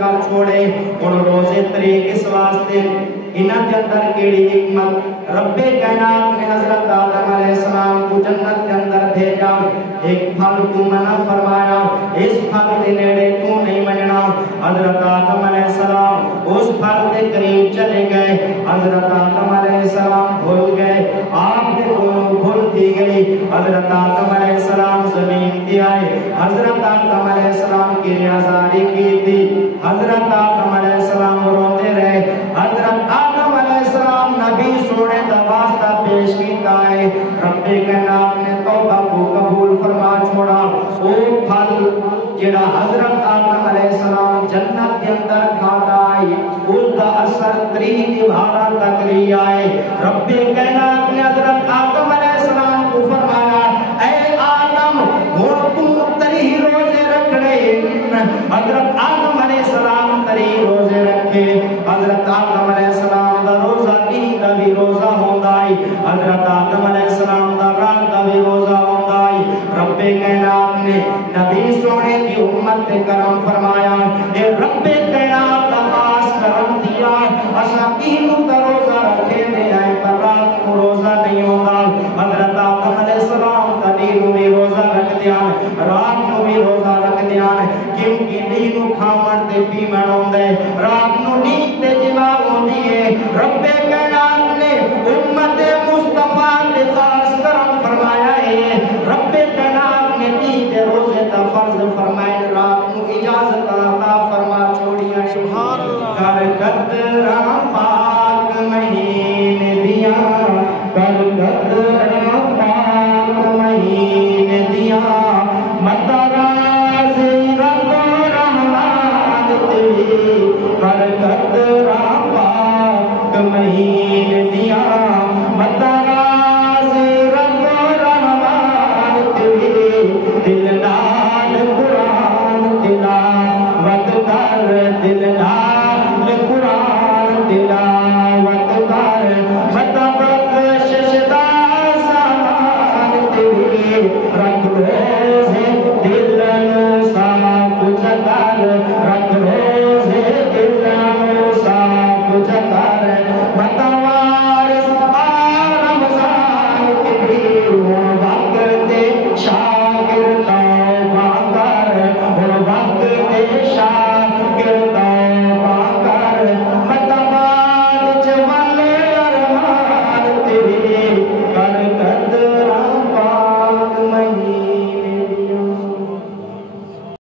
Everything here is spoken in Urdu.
کر چھوڑے ان روزے طریق اس واسطے انہاں کے اندر کیڑی حکمت رب کائنات نے حضرت آدم علیہ السلام کو جنت کے اندر بھیجا ایک پھل کو منع فرمایا اس پھل کے نیڑے تو نہیں مننا حضرت آدم علیہ السلام اس پھل کے قریب چلے گئے حضرت آدم علیہ السلام بھول گئے آپ نے دونوں بھول دی گئی حضرت آدم علیہ السلام زمین پہ آئے حضرت آدم علیہ السلام کی ریاضاری کی تھی حضرت آدم علیہ السلام روتے رہے حضرت آدم علیہ السلام نبی سونے دا واسطہ پیش کیتا ہے رب کائنات نے توبہ کو قبول فرما چھوڑا او پھل جڑا حضرت آدم علیہ السلام جنت کے اندر کھاتا ہے اس دا اثر 3 دیوارہ تک لے آئے رب کائنات نے حضرت آدم علیہ السلام کو فرمایا اے آدم ہن تو 3 روزے رکھنے حضرت آدم علیہ السلام 3 روزے رکھے حضرت آدم علیہ السلام دا روزہ دین دا بھی روزہ ہوندا ہے حضرت آدم علیہ السلام دا رات دا بھی روزہ ہوندا ہے رب کائنات نے نبی سونے دی امت پہ کرم فرمایا اے رب کائنات دا خاص کرم دیا اسا تینوں دا روزہ رکھے دے آئے پر رات کو روزہ نہیں ہوندا حضرت آدم علیہ السلام دا دینوں بھی روزہ رکھ دیا رات کو بھی روزہ رکھ دیا کیونکہ دینوں کھاون تے پیمن ہوندے رات نو نیند تے جما ہوندی ہے رب کائنات نے امت مصطفیٰ تے خاص کرم فرمایا ہے رب کائنات نے دین دے روزے دا فرض فرمایا